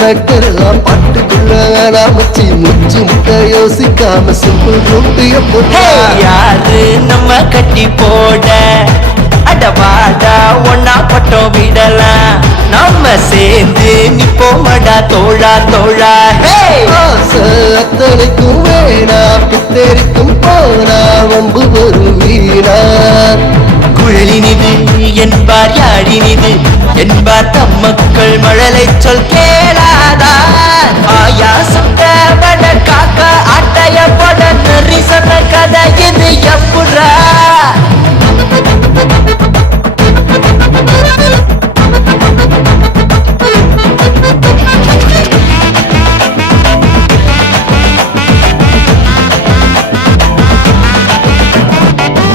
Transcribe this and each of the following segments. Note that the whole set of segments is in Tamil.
மேட்டரெல்லாம் பாட்டுக்குள்ள நாமச்சி முச்சு முட்டை யோசிக்காம சிம்பிள் ரூட்டிய போட்டா யாரு நம்ம கட்டி போட அடவாடா ஒன்னா பட்டம் விடலாம் நம்ம சேர்ந்து நிப்போமடா தோழா தோழா அத்தனைக்கும் வேணா பித்தரிக்கும் போனா வம்பு வரும் வீணா குழலினிது என்பார் யாழினிது என்பார் தம் மக்கள் மழலை சொல் கேளாதா ஆயா சுட்ட வட காக்க ஆட்டைய போட நெறி சொன்ன கதை இது எப்புறா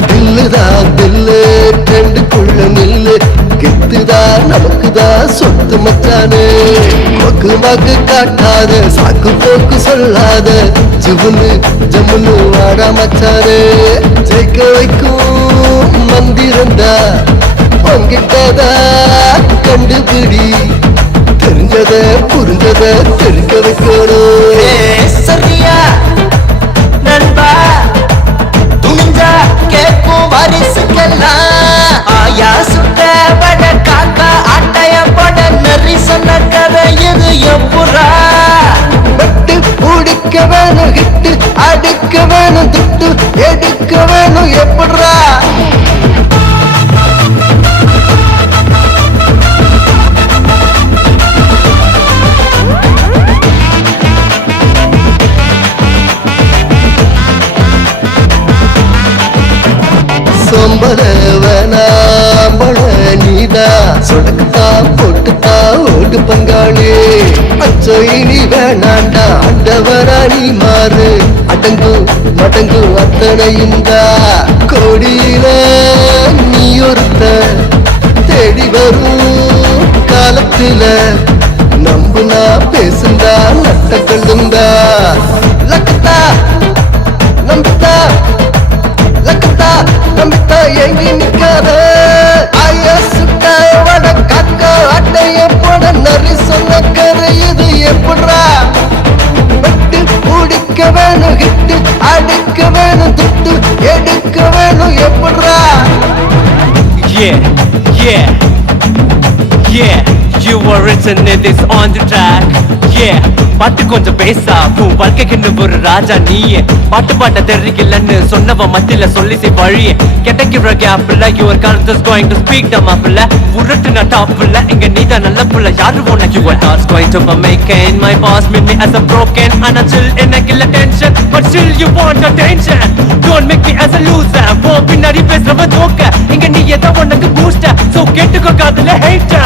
தில்லுதான் தில்லு ட்ரெண்டுக்குள்ள நில்லு கெத்துதான் நமக்குதான் சொத்து மச்சானே மக்கு மக்கு காட்டாத சாக்கு போக்கு சொல்லாத ஜிவுன்னு ஜம்முன்னு வாடா மச்சானே ஜெயிக்க வைக்கும் மந்திரந்தா பங்கிட்டதா கண்டுபிடி தெரிஞ்சத புரிஞ்சத தெரிக்க வைக்கணும் சரியா நண்பா துணிஞ்சா கேட்கும் வாரிசுக்கெல்லாம் ஆயா சுட்ட வட காக்கா ஆட்டைய போட நெறி சொன்ன கதை இது எப்புறா வெட்டு பிடிக்க வேணும் ஹிட்டு அடிக்க வேணும் துட்டு எடுக்க வேணும் எப்படா சொம்பல வேணாம்பள நீதா சொடக்குத்தா போட்டுத்தா ஓட்டு பங்காளி அச்சோ இனி வேணாண்டா அண்டவரா நீ மாறு அடங்கும் மடங்கும் அத்தனையும் கோடியில நீ ஒருத்த தேடி வரும் காலத்தில நம்புனா பேசுந்தா நட்ட கல்லுந்தா லக்கத்தா நம்பித்தா லக்கத்தா நம்பித்தா எங்கி நிக்காத ஆயா சுட்ட வட காக்கா அட்டைய போட நரி சொன்ன கரை இது எப்படா வெட்டு பிடிக்க வேணும் ஹிட்டு அடிக்க வேணும் துட்டு எடுக்க வேணும் எப்படா Yeah, you were written in this on the track. Yeah, பாட்டு கொஞ்சம் பேசா உன் வாழ்க்கைக்குன்னு ஒரு ராஜா நீயே பாட்டு பாட்ட தெரிவிக்கலன்னு சொன்னவ மத்தியில சொல்லி செய் வழியே கிடைக்கிற கேப்ல யுவர் கருத்து going to speak the மாப்பிள்ள உருட்டுன டாப்ல இங்க நீதான் நல்ல புள்ள யாரு உனக்கு your thoughts going to make in my past made me as a broken and until எனக்கு இல்ல tension but still you want attention don't make me as a loser போ பின்னாடி பேசுறவ தோக்க இங்க நீ ஏதோ உனக்கு பூஸ்டா so கேட்டுக்கோ காதுல ஹேட்டா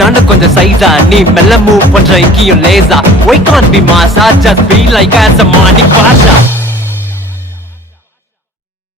நானும் கொஞ்சம் சைஸா நீ மெல்ல மூவ் பண்ற இங்கேயும் லேசா why can't be mass I just feel like as a morning pasha